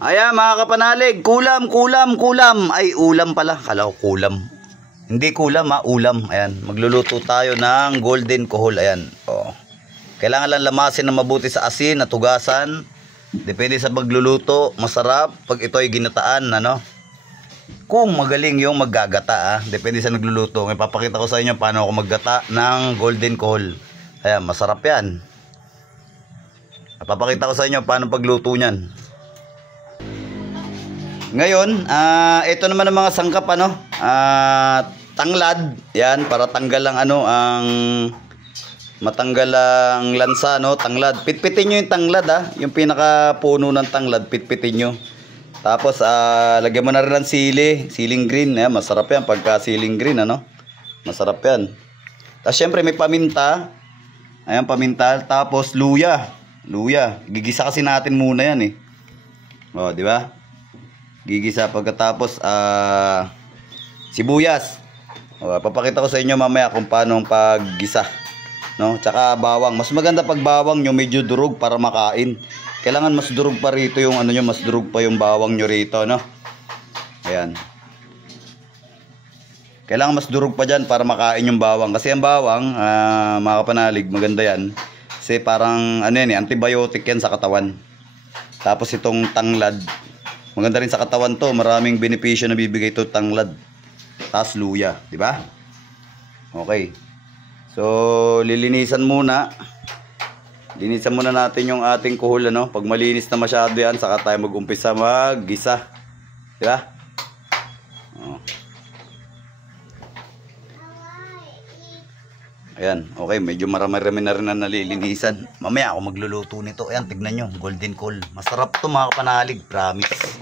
Ayan mga kapanalig, kulam. Ay ulam pala, kala ko kulam. Hindi kulam ha, ulam. Ayan, magluluto tayo ng golden kohol. Ayan, oh. Kailangan lang lamasin na mabuti sa asin at tugasan. Depende sa pagluluto, masarap pag ito ay ginataan, ano. Kung magaling yung maggagata, depende sa nagluluto. Ngayon papakita ko sa inyo paano ako maggata ng golden kohol. Ayan, masarap yan. Papakita ko sa inyo paano pagluto niyan. Ngayon, ito naman ang mga sangkap, ano, tanglad, yan, para tanggal ang ano, ang matanggal ang lansa, no, tanglad. Pitpitin nyo yung tanglad, yung pinaka puno ng tanglad, pitpitin nyo. Tapos, lagyan mo na rin ng siling green, yan, masarap yan pagka siling green, ano, masarap yan. Tapos, syempre, may paminta, ayan, paminta, tapos, luya, gigisa kasi natin muna yan, o, di ba? Gigisa pagkatapos sibuyas. Papakita ko sa inyo mamaya kung paano ang paggisa, no? Tsaka bawang. Mas maganda pag bawang nyo medyo durog para makain. Kailangan mas durog pa rito yung ano nyo, mas durog pa yung bawang nyo rito, no? Ayan. Kailangan mas durog pa dyan para makain yung bawang. Kasi ang bawang, mga kapanalig, maganda yan. Kasi parang ano yan, antibiotic yan sa katawan. Tapos itong tanglad, maganda rin sa katawan to, maraming benepisyo na bibigay to tanglad. Tas luya, di ba? Okay. So, lilinisan muna. Linisan muna natin yung ating kuhol, ano? Pag malinis na masyado yan, saka tayo mag-umpisa mag-gisa. Di ba? Oh. Ayan, okay, medyo marami-rami na rin na nalilinisan. Mamaya ako magluluto nito. Ayan, tignan nyo, golden coal. Masarap to mga kapanalig, promise.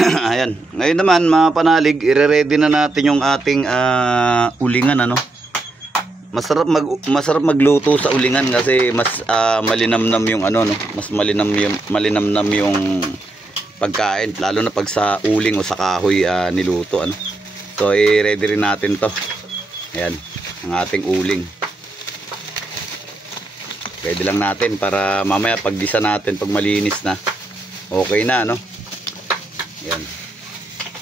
Ayan, ngayon naman mga panalig, ire-ready na natin yung ating ulingan, ano. Masarap magluto sa ulingan kasi mas malinamnam yung ano, no. Mas malinamnam yung pagkain, lalo na pag sa uling o sa kahoy niluto, ano. So, i-ready rin natin to. Ayan, ang ating uling. Ready lang natin para mamaya paggisa natin, pag malinis na, okay na, no? Ayan.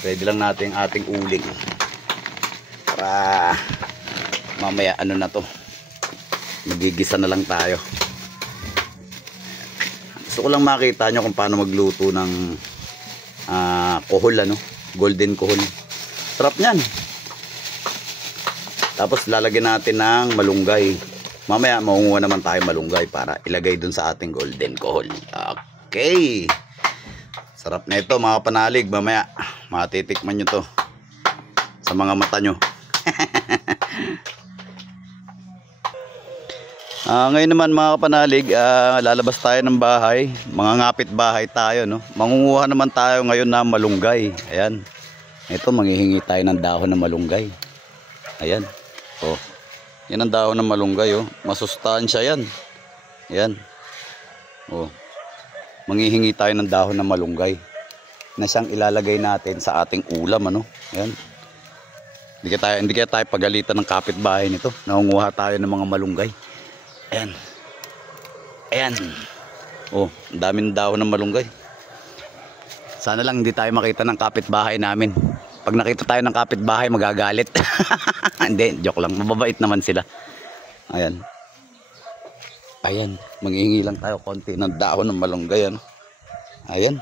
Ready lang natin ang ating uling. Para mamaya, ano na to, magigisa na lang tayo. Gusto ko lang makita nyo kung paano magluto ng kohol, ano? Golden kohol. Sarap nyan. Tapos lalagyan natin ng malunggay. Mamaya maunguha naman tayo malunggay para ilagay dun sa ating golden kohol. Okay. Sarap na ito mga panalig. Mamaya matitikman nyo to sa mga mata nyo. Ngayon naman mga kapanalig, lalabas tayo ng bahay. Mga ngapit bahay tayo, no? Mangunguha naman tayo ngayon ng malunggay. Ayan. Ito, manghihingi tayo ng dahon ng malunggay. Ayan. Oh. Yan ang dahon ng malunggay, oh. Masustansya yan. Ayan. Oh. Manghihingi tayo ng dahon ng malunggay na siyang ilalagay natin sa ating ulam, ano. Ayan. Hindi kaya tayo pagalitan ng kapitbahay nito. Nangunguha tayo ng mga malunggay. Ayan. Ayan. Oh, ang daming dahon ng malunggay. Sana lang hindi tayo makita ng kapitbahay namin. Pag nakita tayo ng kapitbahay, magagalit. Hindi, joke lang. Mababait naman sila. Ayan. Ayan. Manghihingi lang tayo konti ng dahon ng malunggay, ano. Ayan.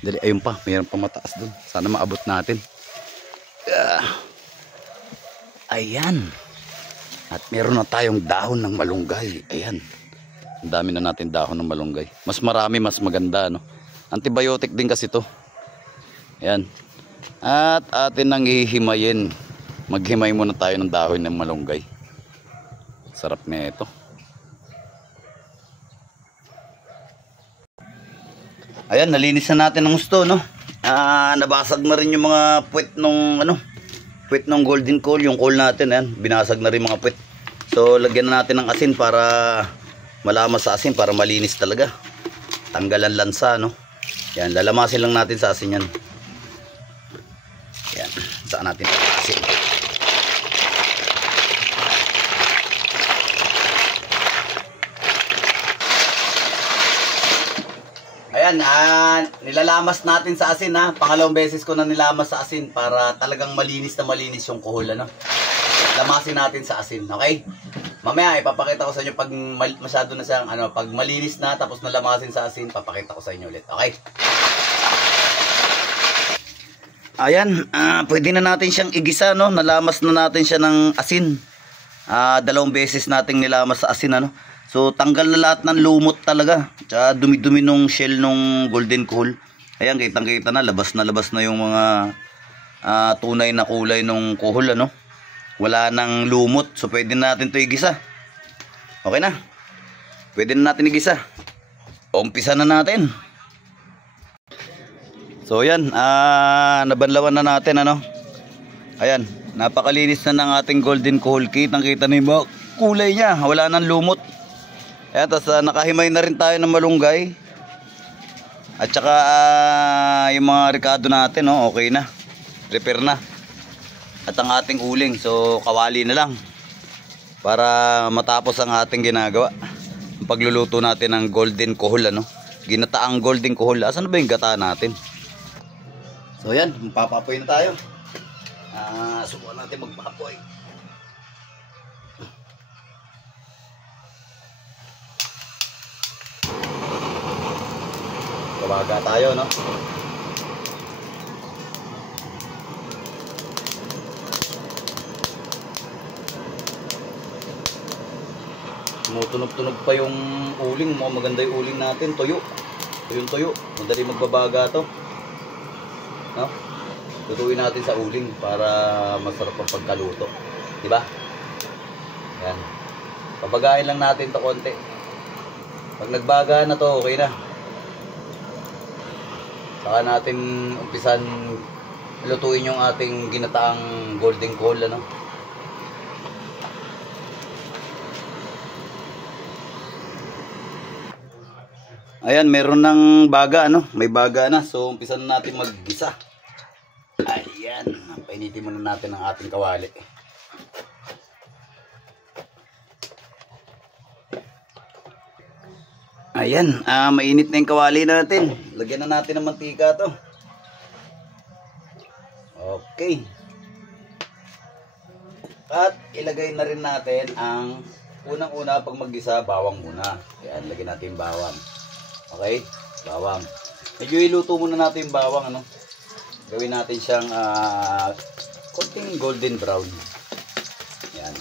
Dali, ayun pa. Mayroon pa mataas dun. Sana maabot natin. Ayan. At meron na tayong dahon ng malunggay. Ayan. Ang dami na natin dahon ng malunggay. Mas marami, mas maganda, no. Antibiotic din kasi to. Ayan. At atin nang hihimayin. Maghimay muna tayo ng dahon ng malunggay. Sarap na ito. Ayan, nalinis na natin ng gusto, no. Nabasag na rin yung mga puwet nung ano, puwet ng golden coal, yung coal natin. Ayan, binasag na rin mga puwet. So lagyan na natin ng asin para malamas sa asin, para malinis talaga. Tanggalan lansa, no. Yan, lalamasin lang natin sa asin yan. Yan, saan natin asin. Ayan, nilalamas natin sa asin ha. Pangalawang beses ko na nilamas sa asin para talagang malinis na malinis yung kuhol, ano. Lamasin natin sa asin, okay? Mamaya ipapakita ko sa inyo pag masyado na siyang pag malinis na tapos nalamasin sa asin, papakita ko sa inyo ulit, okay? Ayan, pwede na natin siyang igisa, no? Nalamas na natin siya ng asin. Dalawang beses nating nilamas sa asin, ano? So tanggal na lahat ng lumot talaga. Tsaka dumi-dumi nung shell nung golden cool. Ayan, kitang-kita na labas na yung mga tunay na kulay nung kuhol, ano? Wala nang lumot. So pwede na natin 'to igisa. Okay na. Pwede na natin igisa. Umpisa na natin. So ayan, nabanlawan na natin, ano? Ayan, napakalinis na ng ating golden cohol. Kitang-kita na yung kulay niya. Wala nang lumot. Ayan, tapos nakahimay na rin tayo ng malunggay. At saka yung mga ricado natin, no, okay na. Prepare na. At ang ating uling, so kawali na lang. Para matapos ang ating ginagawa. Ang pagluluto natin ng golden cohol, ano. Ginataang golden cohol. Asan na ba yung gata natin? So ayan, mapapapoy na tayo. Subukan natin magpapoy. Kawaga tayo, no? Tumutunog-tunog pa yung uling. Mukhang maganda yung uling natin. Tuyo. Tuyo. Madali magbabaga to. No? Tutuin natin sa uling para masarap ang pagkaluto. Diba? Yan. Pabagain lang natin to konti. Pag nagbaga na to, okay na. Saka natin umpisan lutuin yung ating ginataang golden cohol, ano? Ayan, meron ng baga, ano? May baga na. So, umpisan natin maggisa. Ayan. Painitin muna natin ang ating kawali. Ayan, mainit na yung kawali natin. Lagyan na natin ng mantika to. Okay. At ilagay na rin natin ang unang-una pag maggisa, bawang muna. Ayan, lagyan natin yung bawang. Okay, bawang. Medyo iluto muna natin yung bawang, ano. Gawin natin siyang konting golden brown. Ayan.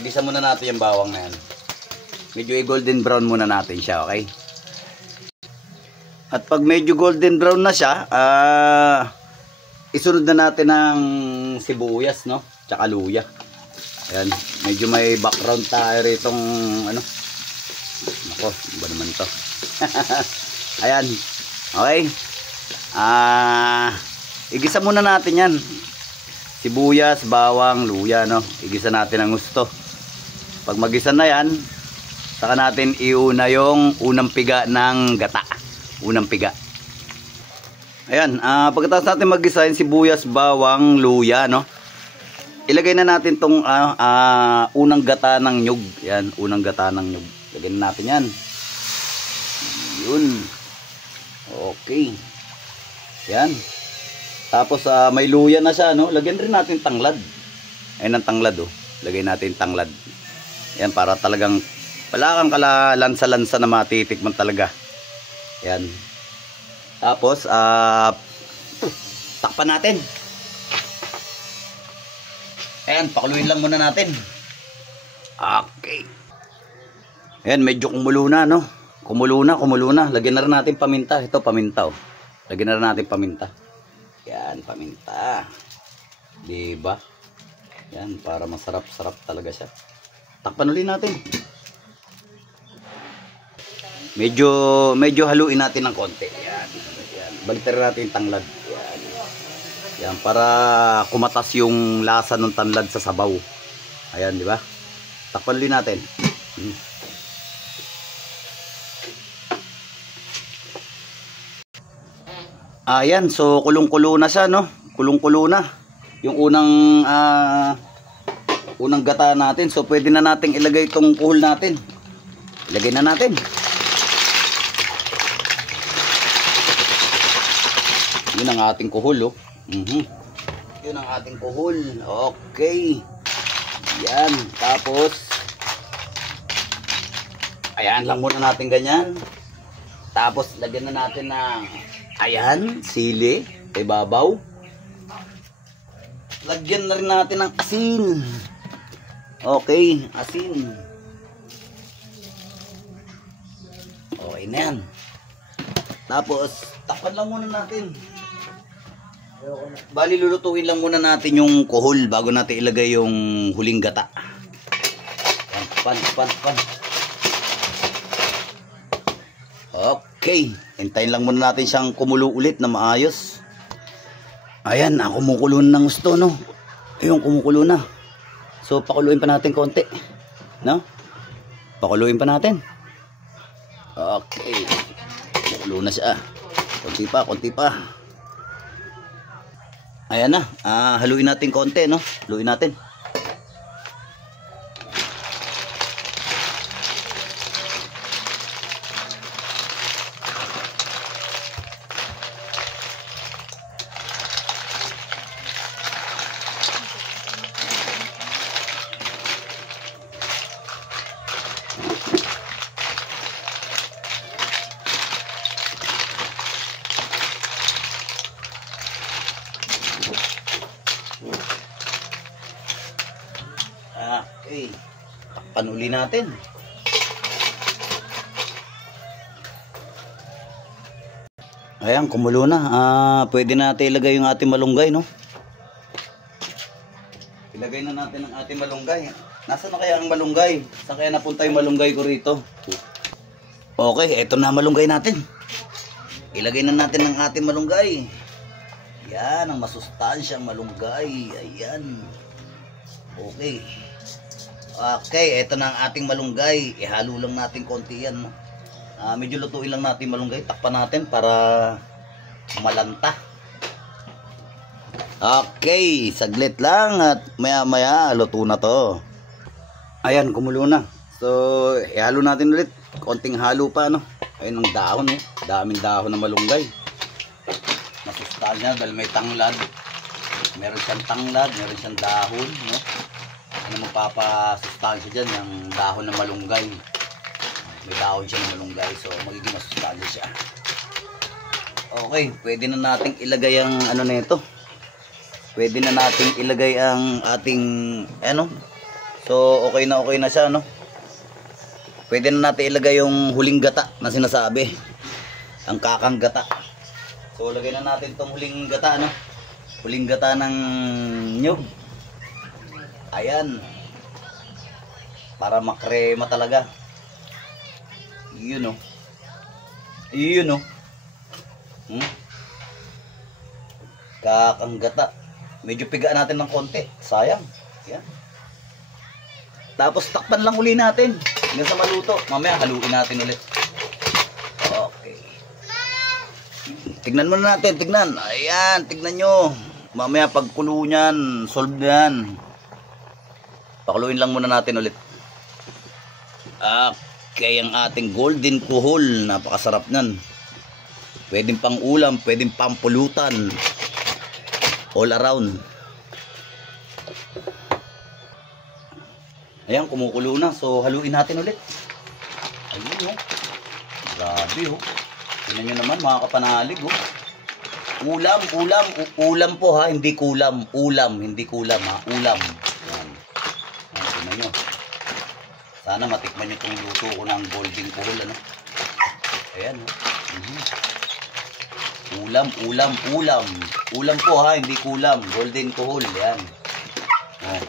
Igisa muna natin yung bawang na yan. Medyo i-golden brown muna natin siya, okay? At pag medyo golden brown na siya, isunod na natin ng sibuyas, no? Tsaka luya. Ayan, medyo may background tayo ritong, ano? Nako, ba naman to? Ayan, okay? Igisa muna natin yan. Sibuyas, bawang, luya, no? Igisa natin ang gusto. Pag magisa na yan, saka natin iuna yung unang piga ng gata. Unang piga. Ayan, pagkatapos natin mag-gisa yung sibuyas, bawang, luya, no? Ilagay na natin tong unang gata ng nyug. Ayan, unang gata ng nyug. Lagyan na natin yan. Yun. Okay. Ayan. Tapos may luya na siya, no? Lagyan rin natin tanglad. Ayan ang tanglad, oh. Lagyan natin tanglad. Ayan, para talagang wala kang lansa-lansa na matitikman talaga. Ayan. Tapos, takpan natin. Ayan, pakuluin lang muna natin. Okay. Ayan, medyo kumulo na, no? Kumulo na. Lagyan na rin natin paminta. Ito, paminta, oh. Lagyan na rin natin paminta. Ayan, paminta. Diba? Ayan, para masarap-sarap talaga siya. Takpan ulit natin. Medyo haluin natin ng konti. Ayan. Baliktad natin yung tanglad. Ayan. Ayan, para kumatas yung lasa ng tanglad sa sabaw. Ayan, di ba? Takpan ulit natin. Ayan, so kulong-kulo na siya, no? Kulong-kulo na. Yung unang gata natin. So pwede na nating ilagay itong kuhol natin. Ilagay na natin. Yun ang ating kuhol, oh. Yun ang ating kuhol. Okay. Yan. Tapos, ayan lang muna natin ganyan. Tapos, lagyan na natin ng, ayan, sili. Ibabaw. Lagyan na rin natin ng asin. Okay, asin. Okay na yan. Tapos, takpan lang muna natin. Bali, lulutuin lang muna natin yung kuhol bago natin ilagay yung huling gata. Pan. Okay. Hintayin lang muna natin siyang kumulo ulit na maayos. Ayan, kumukulo na ng gusto, no? Ayun, kumukulo na. So, pakuluin pa natin konti. No? Pakuluin pa natin. Okay. Kumukulo na siya. Konti pa. Ayan na. Haluin natin konti, no? Haluin natin. Okay. Takpan uli natin. Ayan, kumulo na. Pwede natin ilagay yung ating malunggay, no? Ilagay na natin ang ating malunggay. Nasaan na kaya ang malunggay? Saan kaya napunta yung malunggay ko rito? Okay, eto na malunggay natin. Ilagay na natin ang ating malunggay. Yan, ang masustansyang malunggay. Ayan. Okay. Okay, eto na ang ating malunggay. Ihalo lang natin konti yan. Medyo lutuin lang natin malunggay. Takpan natin para malanta. Okay, saglit lang at maya luto na to. Ayan, kumulo na. So, ihalo natin ulit. Konting halo pa, no? Ayun ang dahon, eh. Daming dahon na malunggay. Masustansya dahil may tanglad. Meron siyang tanglad, meron siyang dahon, no? Ano magpapasustansya dyan, yung dahon ng malunggay. May dahon siya ng malunggay, so magiging masustansya siya. Okay, pwede na nating ilagay ang ano na ito. Pwede na nating ilagay ang ating ano. So okay na siya, no? Pwede na natin ilagay yung huling gata na sinasabi. Ang kakang gata. So lagay na natin tong huling gata, no? Huling gata ng nyug. Ayan. Para makrema talaga. Yun, no? Yun, no? Kakang gata. Medyo pigaan natin ng konti. Sayang. Yan. Tapos takpan lang uli natin hanggang sa maluto. Mamaya haluin natin ulit. Okay. Tignan muna natin. Tignan. Ayan. Tignan nyo. Mamaya pagkulo nyan, solve yan. Pakuluin lang muna natin ulit. Okay. Ang ating golden kuhol. Napakasarap nyan. Pwedeng pang ulam. Pwedeng pang pulutan. All around. Ayan, kumukulo na. So, haluin natin ulit. Ayun, oh. Grabe, oh. Tingnan nyo naman, mga kapanalig, oh. Ulam po, ha. Hindi kulam. Ulam, hindi kulam, ha. Ulam. Ayan. Ayan, tingnan nyo. Sana matikman nyo itong luto ko ng golden kuhol, ano. Ayan, oh. Ulam. Ulam po, ha. Hindi kulam. Golden kuhol. Ayan. Ayan.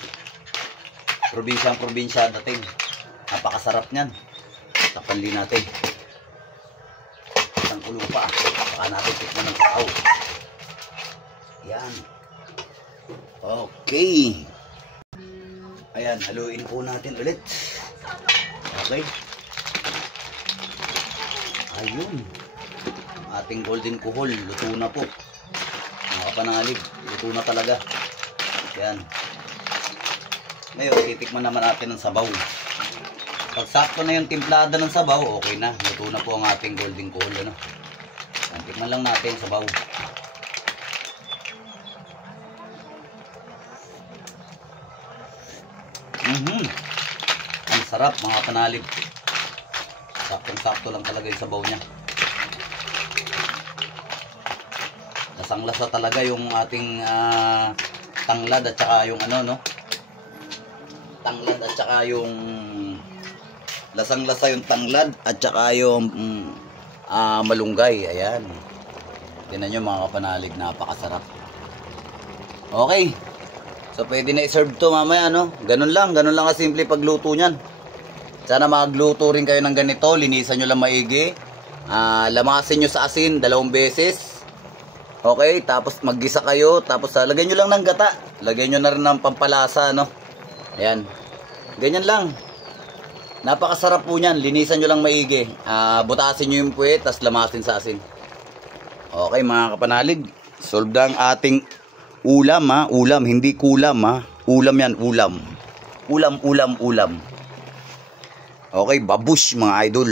Probinsya dating. Napakasarap niyan. Tapanli natin. Isang kulo pa. Baka natin tikman ng tao. Yan. Okay. Ayan, haluin po natin ulit. Okay. Ayun. Ating golden kuhol. Luto na po. Mga panalig. Luto na talaga. Yan. Ngayon, titikman naman natin ng sabaw. Pag sakto na yung timplada ng sabaw, okay na. Luto na po ang ating golden kuhol, ano? Tikman lang natin sabaw. Ang sarap mga panalig. Saktong-sakto lang talaga yung sabaw niya. Lasang-lasa talaga yung ating tanglad at saka yung ano, no? Tanglad at saka yung lasang-lasa yung tanglad at saka yung malunggay. Ayan. Tingnan nyo mga kapanalig, napakasarap. Okay. So pwede na i-serve to mamaya, no? Ganun lang kasimple pagluto niyan. Sana magluto rin kayo ng ganito, linisan nyo lang maigi. Lamasin nyo sa asin 2 beses. Okay, tapos maggisa kayo, tapos lagyan nyo lang ng gata. Lagyan nyo na rin ng pampalasa, no? Ayan. Ganyan lang. Napakasarap po niyan, linisan nyo lang maigi. Butasin nyo yung puwet, tapos lamasin sa asin. Okay mga kapanalig, solve na ang ating ulam ha. Ulam, hindi kulam ha. Ulam yan, ulam. Ulam. Okay, babush mga idol.